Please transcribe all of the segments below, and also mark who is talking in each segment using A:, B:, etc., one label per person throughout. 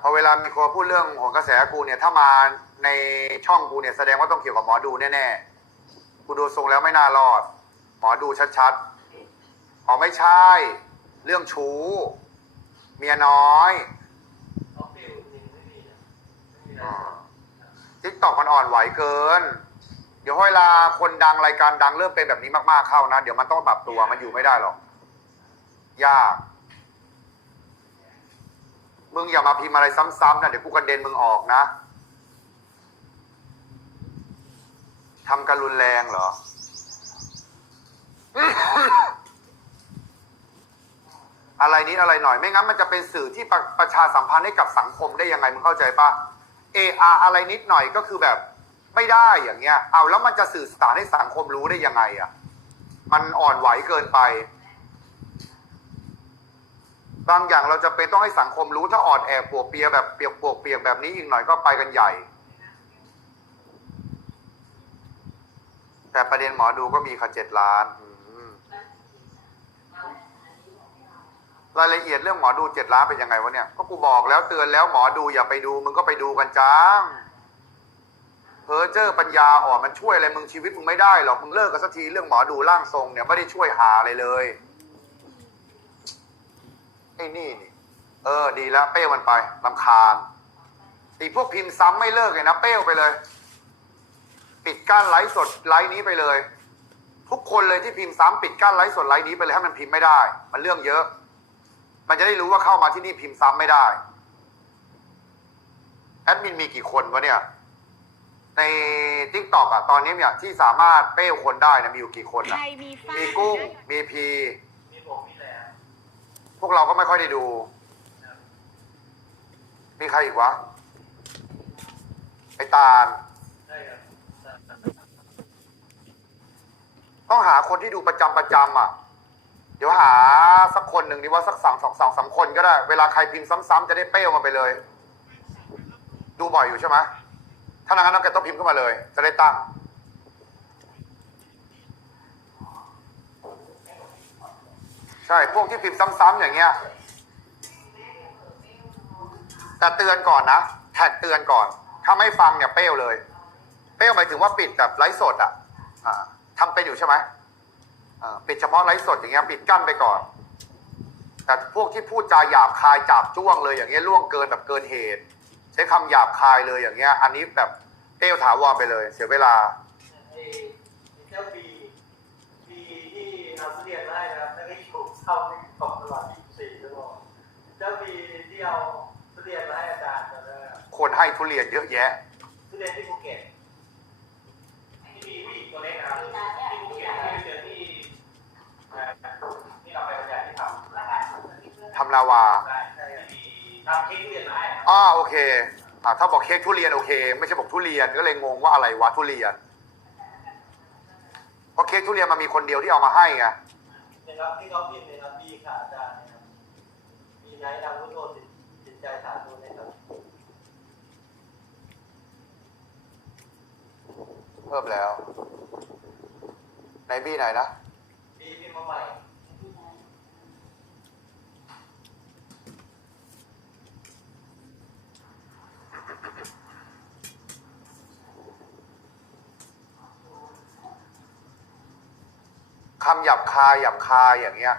A: พอเวลามีคนพูดเรื่องโของกระแสกูเนี่ย ถ้ามาในช่องกูเนี่ยแสดงว่าต้องเกี่ยวกับหมอดูแน่ๆกูดูทรงแล้วไม่น่ารอด หมอดูชัดๆอ๋อไม่ใช่ เรื่องชู้ เมียน้อยทิกตอกมันอ่อนไหวเกิน เดี๋ยวเวลาคนดังรายการดังเริ่มเป็นแบบนี้มากๆเข้านะ เดี๋ยวมันต้องปรับตัวมันอยู่ไม่ได้หรอก ยาก มึงอย่ามาพิมพ์อะไรซ้ำๆนะเดี๋ยวกูกระเด็นมึงออกนะทำกันรุนแรงเหรอ อะไรนิดอะไรหน่อยไม่งั้นมันจะเป็นสื่อที่ประประชาสัมพันธ์ให้กับสังคมได้ยังไงมึงเข้าใจปะเออาอะไรนิดหน่อยก็คือแบบ ไม่ได้อย่างเงี้ย เอาแล้วมันจะสื่อสารให้สังคมรู้ได้ยังไงอะ มันอ่อนไหวเกินไป บางอย่างเราจะเป็นต้องให้สังคมรู้ถ้าอ่อนแอปวกเปียแบบเปียกปวกเปียกแบบนี้อีกหน่อยก็ไปกันใหญ่ แต่ประเด็นหมอดูก็มีค่ะเจ็ดล้านรายละเอียดเรื่องหมอดูเจ็ดล้านเป็นยังไงวะเนี่ยก็กูบอกแล้วเตือนแล้วหมอดูอย่าไปดูมึงก็ไปดูกันจ้างเพอเจอร์ปัญญาอ่อนมันช่วยอะไรมึงชีวิตมึงไม่ได้หรอกมึงเลิกกันสักทีเรื่องหมอดูร่างทรงเนี่ยไม่ได้ช่วยหาอะไรเลย อ้นี่นี่เออ ดีแล้วเป้วมันไปลำคาญไอีพวกพิมพ์ซ้ำไม่เลิกเลยนะเป้วไปเลย ปิดกั้นไลฟ์สดไลฟ์นี้ไปเลย ทุกคนเลยที่พิมพ์ซ้ำปิดกั้นไลฟ์สดไลฟ์นี้ไปเลยให้มันพิมพ์ไม่ได้ มันเรื่องเยอะ มันจะได้รู้ว่าเข้ามาที่นี่พิมพ์ซ้ำไม่ได้แอดมินมีกี่คนวะเนี่ย ในทิกตอกอะตอนนี้เนี่ยที่สามารถเป้วคนได้นะมีอยู่กี่คน
B: ใค
A: อะ
B: รมีฝ้า
A: มีกุ้งมีพี
C: มีผมมีแหละ
A: พ วกเราก็ไม่ค่อยได้ดู มีใครอีกวะ ไอตาล
C: ใช่ครับ
A: ต้องหาคนที่ดูประจำประจำอะ เดี๋ยวหาสักคนหนึ่งดีว่าสักสองสองสองสามคนก็ได้ เวลาใครพิมพ์ซ้ำๆจะได้เป้วมาไปเลย ดูบ่อยอยู่ใช่ไหมถ้าอย่างนั้นน้องแกต้องพิมพ์เข้ามาเลย จะได้ตั้ง ใช่ พวกที่พิมพ์ซ้ำๆอย่างเงี้ย แต่เตือนก่อนนะ แท็กเตือนก่อน ถ้าไม่ฟังเนี่ยเป้วเลย เป้วหมายถึงว่าปิดแบบไลฟ์สดอะอ่าทำเป็นอยู่ใช่ไหมปิดเฉพาะไลฟ์สดอย่างเงี้ยปิดกั้นไปก่อน แต่พวกที่พูดจาหยาบคายจับจ้วงเลยอย่างเงี้ยล่วงเกินแบบเกินเหตุ ใช้คำหยาบคายเลยอย่างเงี้ย อันนี้แบบเป้วถาวรไปเลย เสียเวลา
C: เจ้าบีบีที่เอาเรียนมาให้นะ เจ้าบีที่เอาทุเรียนมาให้อาจารย์จำได้ไหมครับ
A: คนให้ทุเรียนเยอะแยะ
C: ทุเรียนที่ภูเก็ตที่มีผู้หญิงตัวเล็กนะครับที่ภูเก็ตที่ไปเจอที่เอ่อที่เราไปบรรยายที่ทำ
A: ทำลาวา
C: ใช่ใช่ที่ทำเค้กทุเรียนมาให้ครับ
A: อ้าโอเคอ่าถ้าบอกเค้กทุเรียนโอเค ไม่ใช่บอกทุเรียนก็เลยงงว่าอะไรวะทุเรียน เพราะเค้กทุเรียนมันมีคนเดียวที่เอามาให้ไง
C: นะครับที่เขาพิมพ์นะครับบีค่ะอาจารย์นะครับ มีไนท์ดาวพุทโธจิตจิตใจสาธุนะครับ
A: เพิ่มแล้ว ในบี้ไหนนะ
C: บีพิมพ์มาใหม่
A: คำหยาบคายหยาบคายอย่างเงี้ย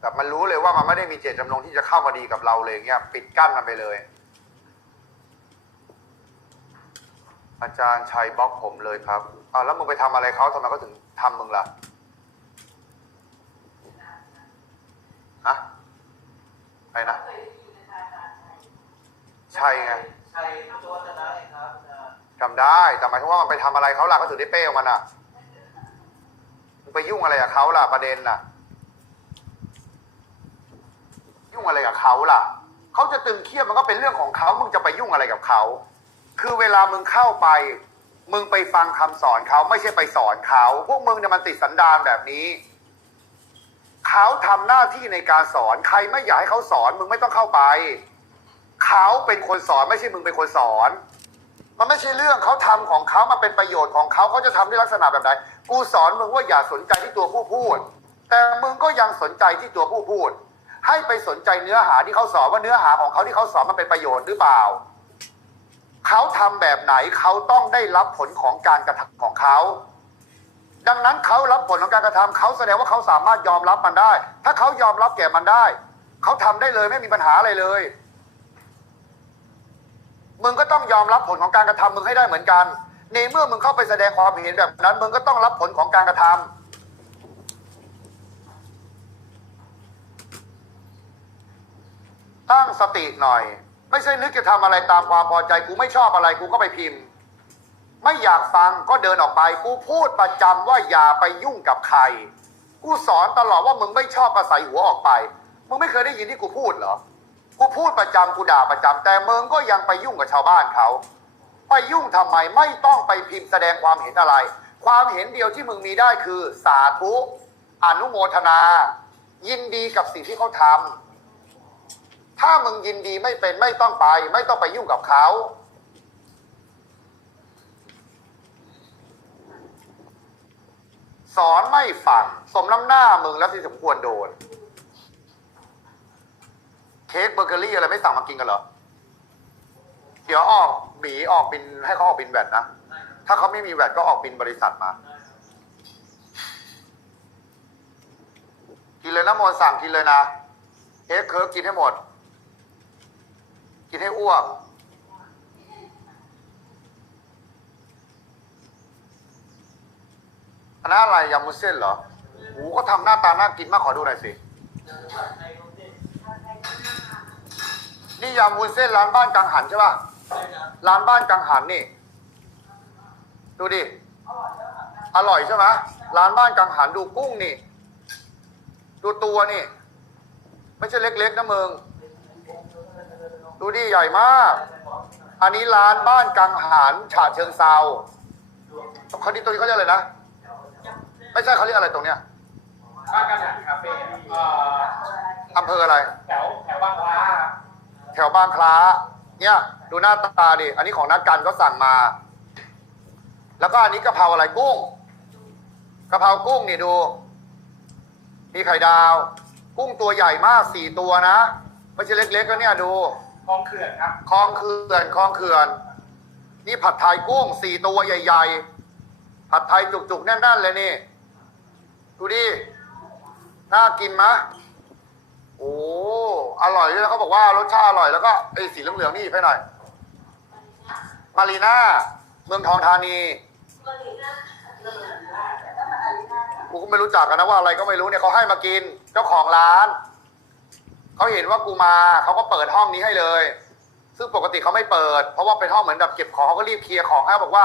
A: แบบมันรู้เลยว่ามันไม่ได้มีเจตจำนงที่จะเข้ามาดีกับเราเลยอย่างเงี้ยปิดกั้นมันไปเลย อาจารย์ชัยบล็อกผมเลยครับอ้าวแล้วมึงไปทำอะไรเขาทำไมเขาถึงทำมึงล่ะฮะใครนะใช่ไง
C: ใช่พุทธวจนะเลยครับอาจารย์
A: จำได้แต่หมายถึงว่ามันไปทำอะไรเขาล่ะเขาถึงได้เป้ของมันอะมึงไปยุ่งอะไรกับเขาล่ะประเด็นน่ะ ยุ่งอะไรกับเขาล่ะเขาจะตึงเครียดมันก็เป็นเรื่องของเขามึงจะไปยุ่งอะไรกับเขา คือเวลามึงเข้าไป มึงไปฟังคำสอนเขาไม่ใช่ไปสอนเขา พวกมึงเนี่ยมันติดสันดานแบบนี้เขาทำหน้าที่ในการสอนใครไม่อยากให้เขาสอน มึงไม่ต้องเข้าไป เขาเป็นคนสอนไม่ใช่มึงเป็นคนสอน มันไม่ใช่เรื่องเขาทำของเขามาเป็นประโยชน์ของเขาเขาจะทำด้วยลักษณะแบบไหนกูสอนมึงว่าอย่าสนใจที่ตัวผู้พูด แต่มึงก็ยังสนใจที่ตัวผู้พูด ให้ไปสนใจเนื้อหาที่เขาสอนว่าเนื้อหาของเขาที่เขาสอนมันเป็นประโยชน์หรือเปล่า เขาทำแบบไหนเขาต้องได้รับผลของการกระทำของเขา ดังนั้นเขารับผลของการกระทำเขาแสดงว่าเขาสามารถยอมรับมันได้ ถ้าเขายอมรับแก่มันได้ เขาทำได้เลยไม่มีปัญหาอะไรเลย มึงก็ต้องยอมรับผลของการกระทำมึงให้ได้เหมือนกัน ในเมื่อมึงเข้าไปแสดงความเห็นแบบนั้น มึงก็ต้องรับผลของการกระทำ ตั้งสติหน่อย ไม่ใช่นึกจะทำอะไรตามความพอใจกูไม่ชอบอะไรกูก็ไปพิมพ์ ไม่อยากฟังก็เดินออกไปกูพูดประจำว่าอย่าไปยุ่งกับใคร กูสอนตลอดว่ามึงไม่ชอบก็ใส่หัวออกไป มึงไม่เคยได้ยินที่กูพูดเหรอกูพูดประจำกูด่าประจำแต่มึงก็ยังไปยุ่งกับชาวบ้านเขาไปยุ่งทำไมไม่ต้องไปพิมพ์แสดงความเห็นอะไร ความเห็นเดียวที่มึงมีได้คือสาธุอนุโมทนา ยินดีกับสิ่งที่เขาทำ ถ้ามึงยินดีไม่เป็นไม่ต้องไป ไม่ต้องไปยุ่งกับเขา สอนไม่ฟังสมน้ำหน้ามึงแล้วที่สมควรโดน เค้กเบเกอรี่อะไรไม่สั่งมากินกันเหรอ เดี๋ยวออกหมีออกบินให้เขาออกบินแวดนะ ถ้าเขาไม่มีแวดก็ออกบินบริษัทมากินเลยนะมนสั่งกินเลยนะเค้กเคิร์กกินให้หมด กินให้อ้วกอันนั้นอะไรยำมุนเส้นเหรอโหูก็ทำหน้าตาน่ากินมากขอดูหน่อยสิ นี่ยำวุ้นเส้นร้านบ้านกังหันใช่ป่ะ ร้านบ้านกังหันนี่ ดูดิ อร่อยใช่ไหมร้านบ้านกังหันดูกุ้งนี่ ดูตัวนี่ ไม่ใช่เล็กๆนะมึง ดูดิใหญ่มาก อันนี้ร้านบ้านกังหันฉะเชิงเซาเขาที่ตรงนี้เขาเรียกอะไรนะ ไม่ใช่เขาเรียกอะไรตรงเนี้ย
B: บ้านกันหันคาเฟ่เอ่อ
A: อำเภออะไร
B: แถวแถวบางพลาครับ
A: แถวบางคล้า เนี่ย ดูหน้าตาดิ อันนี้ของนักการก็สั่งมา แล้วก็อันนี้กะเพราอะไรกุ้งกะเพรากุ้งนี่ดู มีไข่ดาว กุ้งตัวใหญ่มากสี่ตัวนะ ไม่ใช่เล็กๆก็เนี่ยดู
B: คลองเขื่อนครับ
A: คลองเขื่อนคลองเขื่อน นี่ผัดไทยกุ้งสี่ตัวใหญ่ ๆ ผัดไทยจุกๆแน่นๆเลยนี่ ดูดิ น่ากินมะ โอ้ อร่อยด้วยนะเขาบอกว่ารสชาติอร่อยแล้วก็ไอ้สีเหลืองๆนี่หยิบให้หน่อย มารีน่าเมืองทองธานีกูก็ไม่รู้จักกันนะว่าอะไรก็ไม่รู้เนี่ยเขาให้มากิน เจ้าของร้าน เขาเห็นว่ากูมาเขาก็เปิดห้องนี้ให้เลย ซึ่งปกติเขาไม่เปิด เพราะว่าเป็นห้องเหมือนแบบเก็บของเขาก็รีบเคลียร์ของให้บอกว่า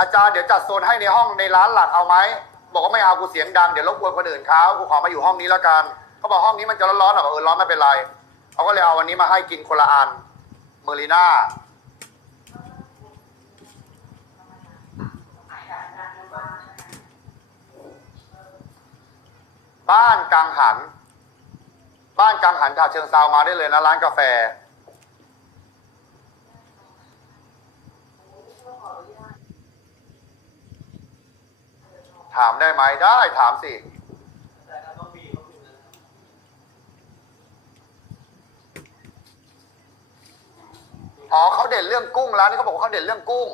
A: อาจารย์เดี๋ยวจัดโซนให้ในห้องในร้านหลักเอาไหมบอกว่าไม่เอากูเสียงดังเดี๋ยวรบกวนคนอื่นเขากูขอมาอยู่ห้องนี้แล้วกันเขาบอกห้องนี้มันจะร้อนๆหรอกเออร้อนไม่เป็นไรเขาก็เลยเอาวันนี้มาให้กินคนละอันเมอริน่าบ้านกังหัน บ้านกังหันชาเชิงเซามาได้เลยนะร้านกาแฟ ถามได้ไหมได้ถามสิ
C: อ๋
A: อเขาเด่นเรื่องกุ้งร้านนี้เขาบอกว่าเขาเด่นเรื่องกุ้ง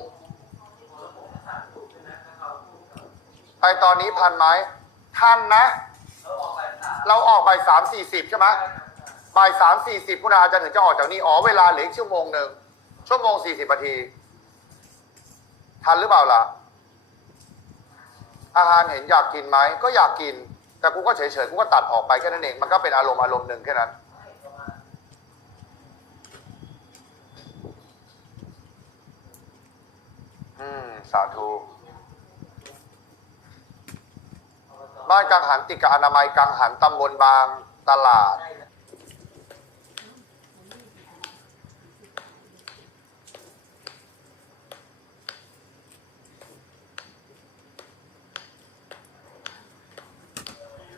A: ไปตอนนี้พันไหมทันนะ เราออกบ่ายสามสี่สิบใช่ไหมบ่ายสามสี่สิบคุณอาจารย์ถึงจะออกจากนี่อ๋อเวลาเหลืออีกชั่วโมงหนึ่งชั่วโมงสี่สิบนาที ทันหรือเปล่าล่ะ อาหารเห็นอยากกินไหมก็อยากกิน แต่กูก็เฉยๆกูก็ตัดออกไปแค่นั้นเองมันก็เป็นอารมณ์อารมณ์หนึ่งแค่นั้นอืมสาธุ บ้านกังหันติดกับอนามัยกังหันตำบลบางตลาด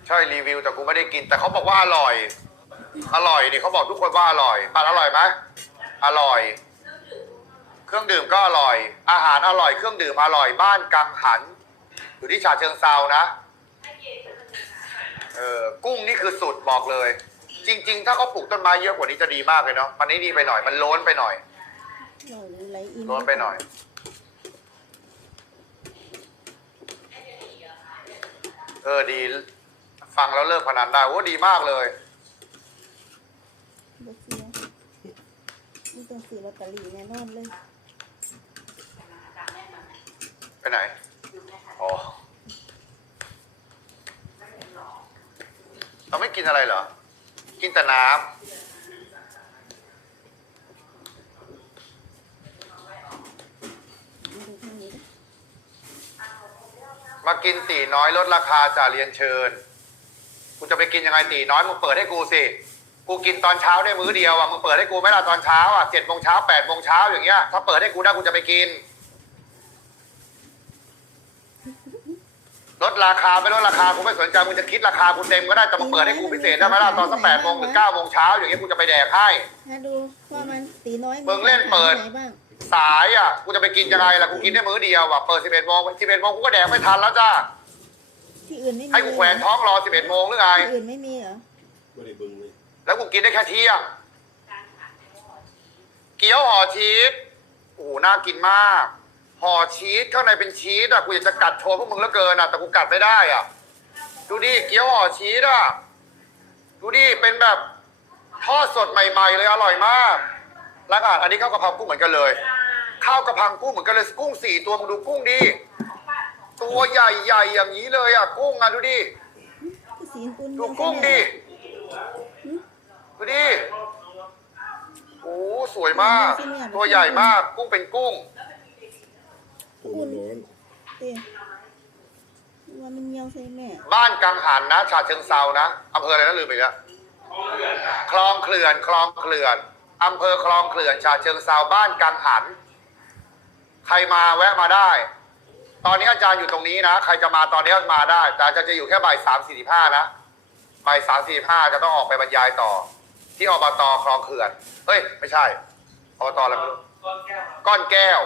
A: ใช่รีวิวแต่กูไม่ได้กิน แต่เขาบอกว่าอร่อย อร่อยนี่เขาบอกทุกคนว่าอร่อยปันอร่อยไหมอร่อย เครื่องดื่มก็อร่อย อาหารอร่อยเครื่องดื่มอร่อยบ้านกังหัน อยู่ที่ฉะเชิงเซานะ ออกุ้งนี่คือสุดบอกเลย
C: เจ
A: ริง ๆ ถ้าเขาปลูกต้นไม้เยอะกว่านี้จะดีมากเลยเนาะมันนี้ดีไปหน่อยมันโล้นไปหน่อย
D: เราไหลอิน
A: โล้นไปหน่อย เออดี ฟังแล้วเลิกพนันได้โอ้ดีมากเลย
D: บ่เสียนี่ต้องซื้อลอตเตอรี่แน่นอนเลย
A: ไปไหน อ๋อ เราไม่กินอะไรเหรอ กินแต่น้ำมากินตีน้อยลดราคาจ่าเรียนเชิญ กูจะไปกินยังไงตีน้อยมึงเปิดให้กูสิ กูกินตอนเช้าได้มื้อเดียวอะมึงเปิดให้กูไหม่ล่ะตอนเช้าอะเจ็ดโมงเช้าแปดโมงเช้าอย่างเงี้ยถ้าเปิดให้กูได้กูจะไปกิน ลดราคาไม่ลดราคากูไม่สนใจมึงจะคิดราคากูเต็มก็ได้แต่มึงเปิดให้กูพิเศษได้ไหมล่ะตอนสักแปดโมงถึงเก้าโมงเช้าอย่างเงี้ยกูจะไปแดกให้
D: ถ้าดูว่ามันตีน้อย
A: มึงเล่นเปิด
D: ไหนบ้าง
A: สายอะกูจะไปกินยังไงล่ะกูกินได้มื้อเดียวอะเปิดสิบเอ็ดโมงสิบเอ็ดโมงกูก็แดกไม่ทันแล้วจ้า
D: ที่อื่นไม่มี
A: ให้กูแขวนท้องรอสิบเอ็ดโมงหรือไง
D: ที่อื่นไม่มีเหรอ
E: ไม่ได้เบึงเลย
A: แล้วกูกินได้แค่เที่ยงเกี๊ยวห่อชีสโอ้โหน่ากินมาก ห่อชีสข้างในเป็นชีสอะกูอยากจะกัดโชว์พวกมึงเหลือเกินอะแต่กูกัดไม่ได้อะดูดิเกี๊ยวห่อชีสอะดูดิเป็นแบบทอดสดใหม่ ๆ เลยอร่อยมากแล้วอะอันนี้ข้าวกะเพรากุ้งเหมือนกันเลยข้าวกะเพรากุ้งเหมือนกันเลยกุ้งสี่ตัวมึงดูกุ้งดิตัวใหญ่ๆอย่างนี้เลยอะกุ้งอะดูดิดูกุ้งดิดูดิโอ้สวยมาก ตัวใหญ่มากกุ้งเป็นกุ้ง
E: ตัวมันร้อน
D: เต้ว่ามันเหี่ยวใส่แม่
A: บ้านกังหันนะฉาเชิงเซานะอำเภออะไรนะลืมไปแล้วคลองเขื่อนคลองเขื่อนอำเภอคลองเขื่อนฉาเชิงเซาบ้านกังหัน ใครมาแวะมาได้ ตอนนี้อาจารย์อยู่ตรงนี้นะ ใครจะมาตอนนี้มาได้แต่อาจารย์จะอยู่แค่บ่ายสามสี่สิบห้านะบ่ายสามสี่ห้าจะต้องออกไปบรรยายต่อ ที่อบตคลองเขื่อนเฮ้ย ไม่ใช่อบตอะไรไม่รู้
C: ก้อนแก้วครับ
A: ก้อนแก้ว